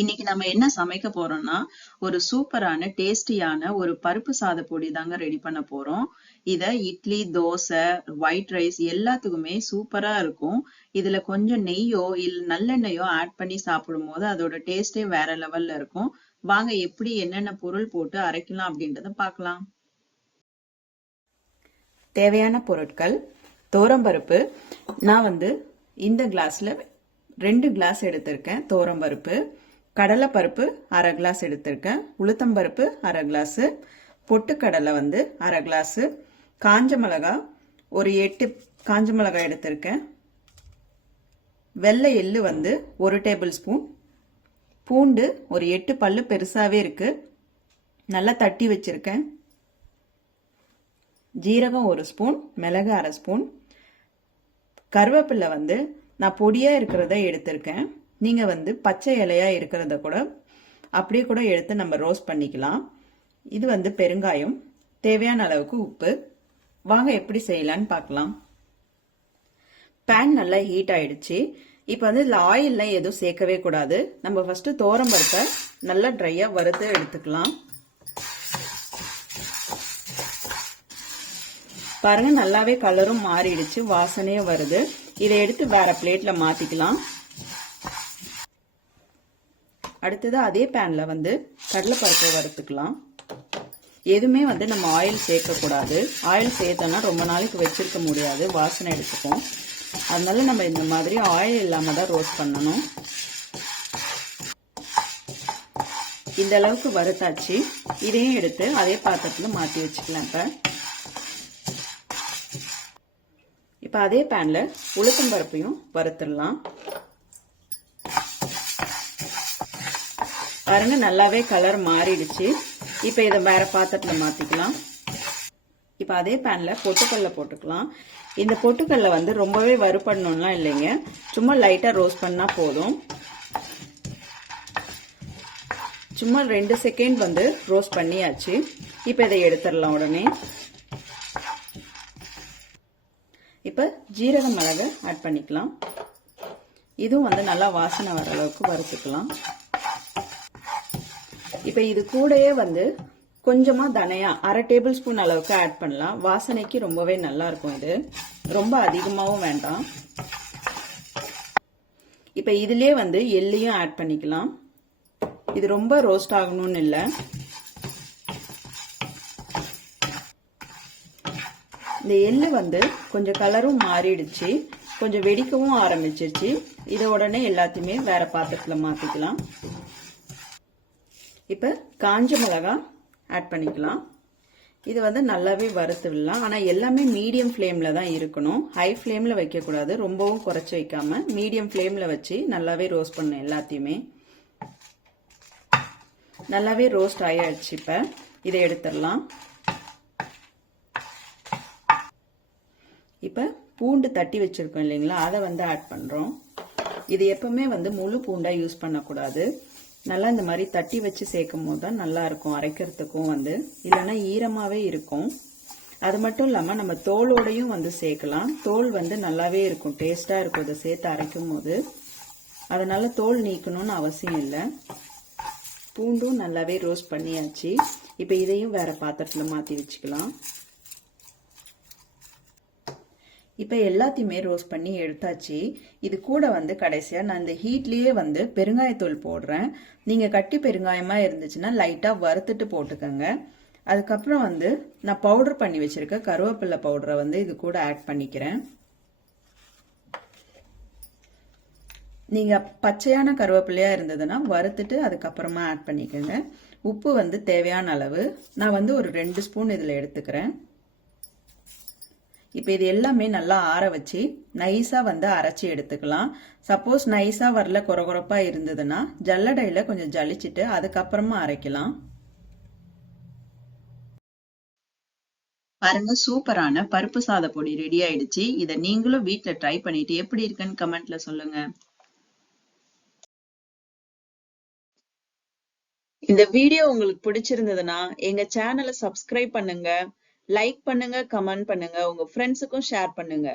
இன்னைக்கு நம்ம என்ன சமைக்க போறோம்னா ஒரு சூப்பரான டேஸ்டியான ஒரு பருப்பு சாத பொடி தாங்க ரெடி பண்ண போறோம். இத இட்லி, தோசை, ஒயிட் ரைஸ் எல்லாத்துக்குமே சூப்பரா இருக்கும். இதுல கொஞ்சம் நெய்யோ நல்லெண்ணெயோ ஆட் பண்ணி சாப்பிடும் போது அதோட டேஸ்டே வேற லெவல்ல இருக்கும். வாங்க எப்படி என்னென்ன பொருள் போட்டு அரைக்கலாம் அப்படின்றத பார்க்கலாம். தேவையான பொருட்கள்: தோரம்பருப்பு. நான் இந்த கிளாஸ்ல 2 கிளாஸ் எடுத்திருக்கேன் தோரம்பருப்பு. கடலைப்பருப்பு அரை கிளாஸ் எடுத்திருக்கேன். உளுத்தம்பருப்பு அரை கிளாஸ். பொட்டுக்கடலை 1/2 கிளாஸ். காஞ்ச மிளகாய் ஒரு 8 காஞ்ச மிளகாய் எடுத்திருக்கேன். வெள்ளை எள்ளு 1 டேபிள் ஸ்பூன். பூண்டு ஒரு 8 பல்லு பெருசாவே இருக்கு, நல்லா தட்டி வச்சிருக்கேன். ஜீரகம் 1 ஸ்பூன், மிளகு அரை ஸ்பூன். கருவேப்பிலை நான் பொடியா இருக்கிறத எடுத்திருக்கேன். நீங்க பச்சை இலையா இருக்கிறத கூட அப்படியே கூட எடுத்து நம்ம ரோஸ்ட் பண்ணிக்கலாம். இது பெருங்காயம், தேவையான அளவுக்கு உப்பு. வாங்க எப்படி செய்யலான்னு பார்க்கலாம். பேன் நல்லா ஹீட் ஆயிடுச்சு. இப்போ இதுல ஆயில்லாம் எதுவும் சேர்க்கவே கூடாது. நம்ம ஃபர்ஸ்ட் தோரம்பருப்பை நல்லா ட்ரையா வறுத்து எடுத்துக்கலாம். பாருங்க, நல்லாவே கலரும் மாறிடுச்சு, வாசனையும் வருது. இதை எடுத்து வேற பிளேட்ல மாத்திக்கலாம். அடுத்தது அதே பேன்ல கடலைப்பருப்பை வறுத்துக்கலாம். எதுவுமே நம்ம ஆயில் சேர்க்க கூடாது. ஆயில் சேர்த்தோம்னா ரொம்ப நாளைக்கு வச்சிருக்க முடியாது, வாசனை எடுத்துக்கும். அதனால நம்ம இந்த மாதிரி ஆயில் இல்லாம தான் ரோஸ்ட் பண்ணணும். இந்த அளவுக்கு வறுத்தாச்சு. இதையும் எடுத்து அதே பாத்திரத்துல மாத்தி வச்சுக்கலாம். இப்ப அதே பேன்ல உளுத்தம் பருப்பையும் வறுத்துடலாம். பாருங்க, நல்லாவே கலர் மாறிடுச்சு. இப்ப இதை வேற பாத்திரத்துல மாத்திக்கலாம். இப்ப அதே பேன்ல பொட்டுக்கடலை போட்டுக்கலாம். இந்த பொட்டுக்கடலை ரொம்பவே வறுபடணும்லாம் இல்லைங்க, சும்மா லைட்டா ரோஸ்ட் பண்ணா போதும். சும்மா 2 செகண்ட் ரோஸ்ட் பண்ணியாச்சு. இப்ப இதை எடுத்துடலாம் உடனே. இப்ப ஜீரக மிளகு ஆட் பண்ணிக்கலாம். இதுவும் நல்லா வாசனை வர அளவுக்கு வறுத்துக்கலாம். இப்ப இது கூடயே கொஞ்சமா தனியா அரை டேபிள் ஸ்பூன் அளவுக்கு ஆட் பண்ணலாம். வாசனைக்கு ரொம்பவே நல்லா இருக்கும். இது ரொம்ப அதிகமாவும் வேண்டாம். இப்ப இதுலயே எள்ளையும் ஆட் பண்ணிக்கலாம். இது ரொம்ப ரோஸ்ட் ஆகணும்னு இல்லை. இந்த எள்ளு கொஞ்சம் கலரும் மாறிடுச்சு, கொஞ்சம் வெடிக்கவும் ஆரம்பிச்சிருச்சு. இதை உடனே எல்லாத்தையுமே வேற பாத்திரத்துல மாத்திக்கலாம். இப்ப காஞ்ச மிளகாய் ஆட் பண்ணிக்கலாம். இது நல்லாவே வறுத்து விடலாம். ஆனா எல்லாமே மீடியம் ஃப்ளேம்ல தான் இருக்கணும், ஹை ஃப்ளேம்ல வைக்க கூடாது. ரொம்பவும் குறைச்சு வைக்காம மீடியம் ஃப்ளேம்ல வச்சு நல்லாவே ரோஸ்ட் பண்ணணும். எல்லாத்தையுமே நல்லாவே ரோஸ்ட் ஆயாச்சு. இப்ப இதை எடுத்துடலாம். இப்ப பூண்டு தட்டி வச்சிருக்கோம் இல்லைங்களா, அதை ஆட் பண்றோம். இது எப்பவுமே முழு பூண்டா யூஸ் பண்ணக்கூடாது. நல்லா இந்த மாதிரி தட்டி வச்சு சேர்க்கும் போது தான் நல்லா இருக்கும் அரைக்கிறதுக்கும். இல்லைன்னா ஈரமாவே இருக்கும். அது மட்டும் இல்லாம நம்ம தோலோடையும் சேர்க்கலாம். தோல் நல்லாவே இருக்கும், டேஸ்டா இருக்கும் இதை சேர்த்து அரைக்கும் போது. அதனால தோல் நீக்கணும்னு அவசியம் இல்லை. பூண்டும் நல்லாவே ரோஸ்ட் பண்ணியாச்சு. இப்ப இதையும் வேற பாத்திரத்துல மாத்தி வச்சுக்கலாம். இப்ப எல்லாத்தையுமே ரோஸ்ட் பண்ணி எடுத்தாச்சு. இது கூட கடைசியா நான் இந்த ஹீட்லயே பெருங்காயத்தூள் போடுறேன். நீங்க கட்டி பெருங்காயமா இருந்துச்சுன்னா லைட்டா வறுத்துட்டு போட்டுக்கோங்க. அதுக்கப்புறம் நான் பவுடர் பண்ணி வச்சிருக்க கருவேப்பிலை பவுடரை இது கூட ஆட் பண்ணிக்கிறேன். நீங்க பச்சையான கருவேப்பிலையா இருந்ததுன்னா வறுத்துட்டு அதுக்கப்புறமா ஆட் பண்ணிக்கோங்க. உப்பு தேவையான அளவு. நான் ஒரு 2 ஸ்பூன் இதுல எடுத்துக்கிறேன். இப்ப இது எல்லாமே நல்லா ஆற வச்சு நைஸா அரைச்சி எடுத்துக்கலாம். சப்போஸ் நைஸா வரல, கொரகொரப்பா இருந்ததுன்னா ஜல்லடையில கொஞ்சம் ஜலிச்சிட்டு அதுக்கப்புறமா அரைக்கலாம். பாருங்க, சூப்பரான பருப்பு சாத பொடி ரெடி ஆயிடுச்சு. இதை நீங்களும் வீட்ல ட்ரை பண்ணிட்டு எப்படி இருக்குன்னு கமெண்ட்ல சொல்லுங்க. இந்த வீடியோ உங்களுக்கு பிடிச்சிருந்ததுன்னா எங்க சேனலை சப்ஸ்கிரைப் பண்ணுங்க, லைக் பண்ணுங்க, கமெண்ட் பண்ணுங்க, உங்க ஃப்ரெண்ட்ஸுக்கும் ஷேர் பண்ணுங்க.